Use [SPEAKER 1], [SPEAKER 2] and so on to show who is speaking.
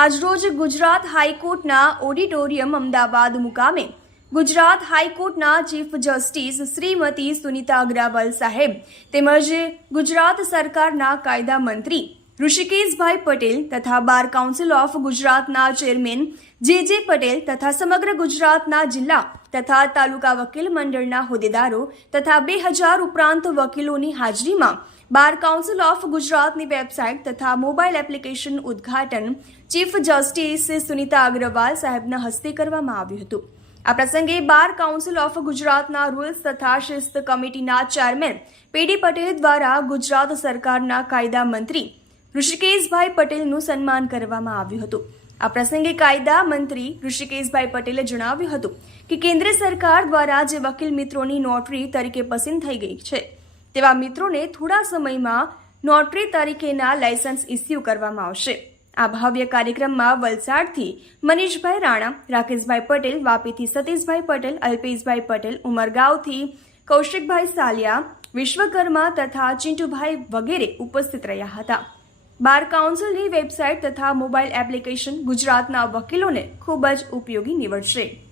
[SPEAKER 1] આજરોજ ગુજરાત હાઈકોર્ટના ઓડિટોરિયમ અમદાવાદ મુકામે. ગુજરાત હાઈકોર્ટના ચીફ જસ્ટિસ શ્રીમતી સુનિતા અગ્રવાલ સાહેબ તેમજ ગુજરાત સરકારના કાયદા મંત્રી ઋષિકેશભાઈ પટેલ તથા બાર કાઉન્સિલ ઓફ ગુજરાતના ચેરમેન જે જે પટેલ તથા સમગ્ર ગુજરાતના જિલ્લા તથા તાલુકા વકીલ મંડળના હોદ્દેદારો તથા બે હજાર ઉપરાંત વકીલોની હાજરીમાં બાર કાઉન્સિલ ઓફ ગુજરાતની વેબસાઇટ તથા મોબાઈલ એપ્લિકેશન ઉદ્ઘાટન ચીફ જસ્ટિસ સુનિતા અગ્રવાલ સાહેબના હસ્તે કરવામાં આવ્યું હતું. આ પ્રસંગે બાર કાઉન્સિલ ઓફ ગુજરાતના રૂલ્સ તથા શિસ્ત કમિટીના ચેરમેન પીડી પટેલ દ્વારા ગુજરાત સરકારના કાયદા મંત્રી ઋષિકેશભાઈ પટેલનું સન્માન કરવામાં આવ્યું હતું. આ પ્રસંગે કાયદા મંત્રી ઋષિકેશભાઈ પટેલે જણાવ્યું હતું કે કેન્દ્ર સરકાર દ્વારા જે વકીલ મિત્રોની નોટરી તરીકે પસંદ થઈ ગઈ છે, તેવા મિત્રોને થોડા સમયમાં નોટરી તરીકેના લાયસન્સ ઇસ્યુ કરવામાં આવશે. આ ભવ્ય કાર્યક્રમમાં વલસાડથી મનીષભાઈ રાણા, રાકેશભાઈ પટેલ, વાપીથી સતીશભાઈ પટેલ, અલ્પેશભાઈ પટેલ, ઉમરગાંવથી કૌશિકભાઈ સાલિયા, વિશ્વકર્મા તથા ચિંટુભાઈ વગેરે ઉપસ્થિત રહ્યા હતા. બાર કાઉન્સિલની વેબસાઇટ તથા મોબાઈલ એપ્લિકેશન ગુજરાતના વકીલોને ખૂબ જ ઉપયોગી નીવડશે.